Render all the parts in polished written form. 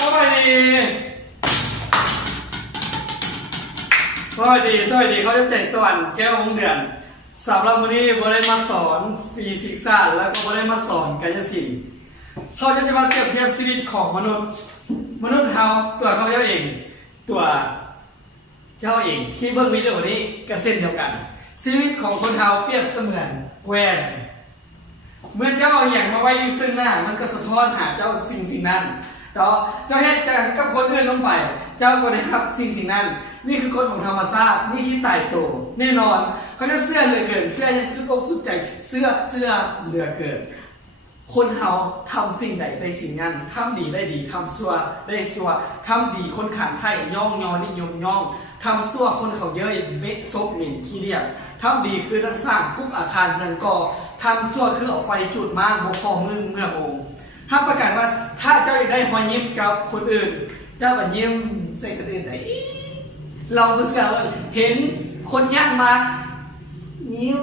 สวัสดีเขาจะเตะสวรรค์แก้ววงเดือนสำหรับวันนี้บริมาสอนฟิสิกส์ศาสตร์แล้วก็บริมาสอนกายศิลป์เขาจะมาเปรียบเทียบชีวิตของมนุษย์เขาตัวเขาเองตัวเจ้าเองที่เบื้องวิดีโอนี้ก็เส้นเดียวกันชีวิตของคนเราเปรียบเสมือนแหวนเมื่อเจ้าอย่างมาไว้ซึ่งหน้ามันก็สะท้อนหาเจ้าสิ่งนั้นต่อเจ้าเหตุการณ์กับคนอื่นลงไปเจ้าก็ได้รับสิ่งนั้นนี่คือกฎของธรรมชาตินี่ที่ตายโตแน่นอนเขาจะเสื้อเหลือเกินเสื้อสุดอกสุดใจเสื้อเหลือเกินคนเขาทำสิ่งใดได้สิ่งนั้นทำดีได้ดีทำชั่วได้ชั่วทำดีคนขันไข่ย่องยอนิยมย่องทำชั่วคนเขาเยอะเม็ดซบหมิ่นขี้เดียดทำดีคือทั้งสร้างคุกอาคารนั้นก็ทำชั่วคือเอาไฟจุดมากบกพร่องเมื่อโมงถ้าประกาศว่าถ้าเจ้าอยากได้หอยยิ้มกับคนอื่นเจ้าก็ยิ้มใส่คนอื่นได้เราเมื่อกี้เราเห็นคนย่างมายิ้ม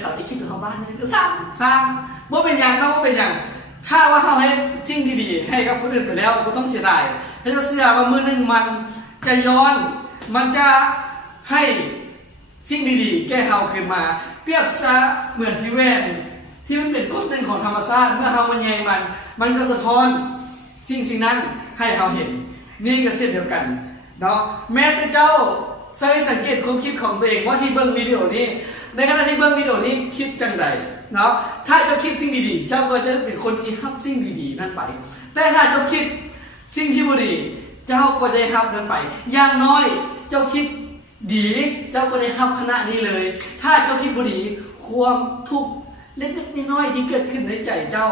เขาจะคิดถึงเขาบ้านนี่ก็สร้างว่าเป็นอย่างว่าเป็นอย่างถ้าว่าเขาให้จริงดีๆให้กับคนอื่นไปแล้วก็ต้องเสียดายถ้าจะเสื้อว่ามือหนึ่งมันจะย้อนมันจะให้สิ่งดีๆแก้เขาขึ้นมาเปรียบซะเหมือนที่แว่นที่มันเป็นก้นหนึ่งของธรรมชาติเมื่อเขามันใหญ่มันก็สะท้อนสิ่งนั้นให้เขาเห็นนี่ก็เช่นเดียวกันเนาะแม้แต่เจ้าใช้สังเกตความคิดของตัวเองว่าที่เบิ้งวิดีโอนี้ในขณะที่เบิ้งวิดีโอนี้คิดจังใดเนาะถ้าเจ้าคิดสิ่งดีๆเจ้าก็จะเป็นคนที่รับสิ่งดีๆนั่นไปแต่ถ้าเจ้าคิดสิ่งที่ไม่ดีเจ้าก็ได้รับนั่นไปอย่างน้อยเจ้าคิดดีเจ้าก็ได้รับคณะนี้เลยถ้าเจ้าคิดไม่ดีความทุกข์เล็กๆน้อยๆที่เกิดขึ้นในใจเจ้า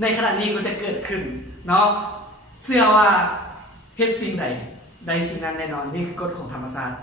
ในขณะนี้ก็จะเกิดขึ้นเนาะเชื่อว่าเฮ็ดสิ่งใดสิ่งนั้นแน่นอนนี่คือกฎของธรรมชาติ